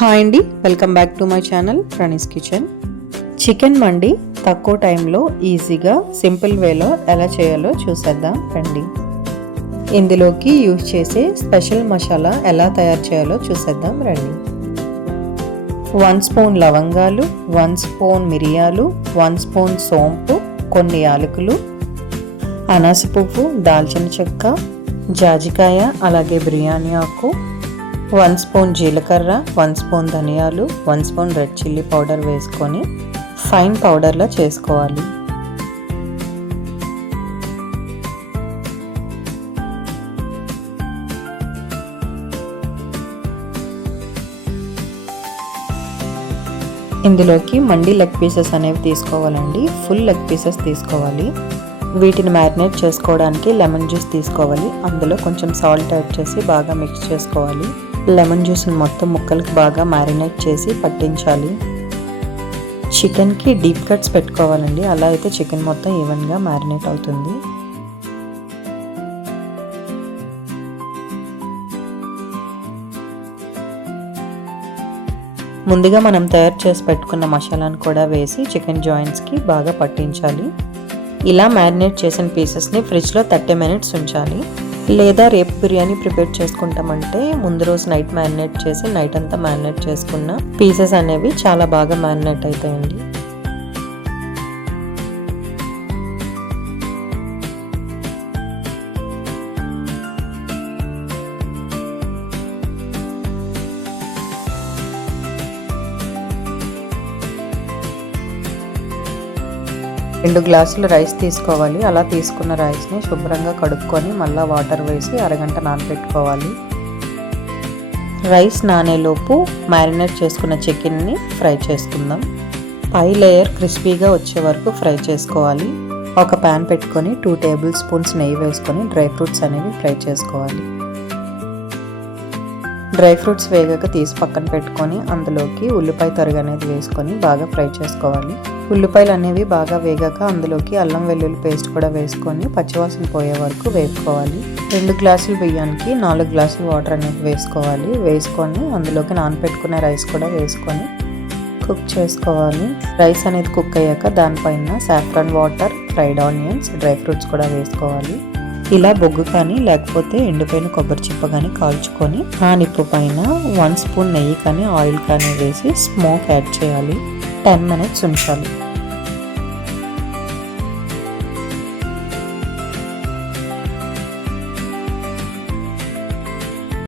Hi అండి, welcome back to my channel Pranee's kitchen. Chicken mandi తక్కువ టైంలో ఈజీగా సింపుల్ వేలో ఎలా చేయాలో చూసేద్దాం రండి. ఇందులోకి యూజ్ చేసే స్పెషల్ మసాలా ఎలా తయారు చేయాలో చూసేద్దాం రండి. 1 స్పూన్ లవంగాలు, 1 స్పూన్ మిరియాలు, 1 స్పూన్ సోంపు, కొన్ని యాలకులు, అనాస పువ్వు, దాల్చిన చెక్క, జాజికాయ, అలాగే బిర్యానీ ఆకు, 1 స్పూన్ జీలకర్ర, 1 స్పూన్ ధనియాలు, 1 స్పూన్ రెడ్ చిల్లీ పౌడర్ వేసుకొని ఫైన్ పౌడర్లా చేసుకోవాలి. ఇందులోకి మండి లెగ్ పీసెస్ అనేవి తీసుకోవాలండి. ఫుల్ లెగ్ పీసెస్ తీసుకోవాలి. వీటిని మ్యారినేట్ చేసుకోవడానికి లెమన్ జ్యూస్ తీసుకోవాలి. అందులో కొంచెం సాల్ట్ యాడ్ చేసి బాగా మిక్స్ చేసుకోవాలి. లెమన్ జ్యూస్ని మొత్తం ముక్కలకి బాగా మ్యారినేట్ చేసి పట్టించాలి. చికెన్కి డీప్ కట్స్ పెట్టుకోవాలండి. అలా అయితే చికెన్ మొత్తం ఈవెన్గా మ్యారినేట్ అవుతుంది. ముందుగా మనం తయారు చేసి పెట్టుకున్న మసాలాను కూడా వేసి చికెన్ జాయింట్స్కి బాగా పట్టించాలి. ఇలా మ్యారినేట్ చేసిన పీసెస్ని ఫ్రిడ్జ్లో 30 మినిట్స్ ఉంచాలి. లేదా రేపు బిర్యానీ ప్రిపేర్ చేసుకుంటామంటే ముందు రోజు నైట్ మ్యారినేట్ చేసి నైట్ అంతా మ్యారినేట్ చేసుకున్న పీసెస్ అనేవి చాలా బాగా మ్యారినేట్ అవుతాయండి. రెండు గ్లాసులు రైస్ తీసుకోవాలి. అలా తీసుకున్న రైస్ని శుభ్రంగా కడుక్కొని మళ్ళీ వాటర్ వేసి అరగంట నానబెట్టుకోవాలి. రైస్ నానేలోపు మ్యారినేట్ చేసుకున్న చికెన్ని ఫ్రై చేసుకుందాం. పై లేయర్ క్రిస్పీగా వచ్చే వరకు ఫ్రై చేసుకోవాలి. ఒక ప్యాన్ పెట్టుకొని 2 టేబుల్ స్పూన్స్ నెయ్యి వేసుకొని డ్రై ఫ్రూట్స్ అనేవి ఫ్రై చేసుకోవాలి. డ్రై ఫ్రూట్స్ వేగాక తీసి పక్కన పెట్టుకొని అందులోకి ఉల్లిపాయ తరుగు అనేది వేసుకొని బాగా ఫ్రై చేసుకోవాలి. ఉల్లిపాయలు అనేవి బాగా వేగాక అందులోకి అల్లం వెల్లుల్లి పేస్ట్ కూడా వేసుకొని పచ్చివాసన పోయే వరకు వేపుకోవాలి. 2 గ్లాసుల బియ్యానికి 4 గ్లాసుల వాటర్ అనేది వేసుకోవాలి. వేసుకొని అందులోకి నానబెట్టుకునే రైస్ కూడా వేసుకొని కుక్ చేసుకోవాలి. రైస్ అనేది కుక్ అయ్యాక దానిపైన saffron water, fried onions, dry fruits కూడా వేసుకోవాలి. ఇలా బొగ్గు కానీ లేకపోతే ఎండిపోయిన కొబ్బరి చిప్ప కానీ కాల్చుకొని ఆ నిప్పు పైన 1 స్పూన్ నెయ్యి కానీ ఆయిల్ కానీ వేసి స్మోక్ యాడ్ చేయాలి. 10 మినిట్స్ ఉంచాలి.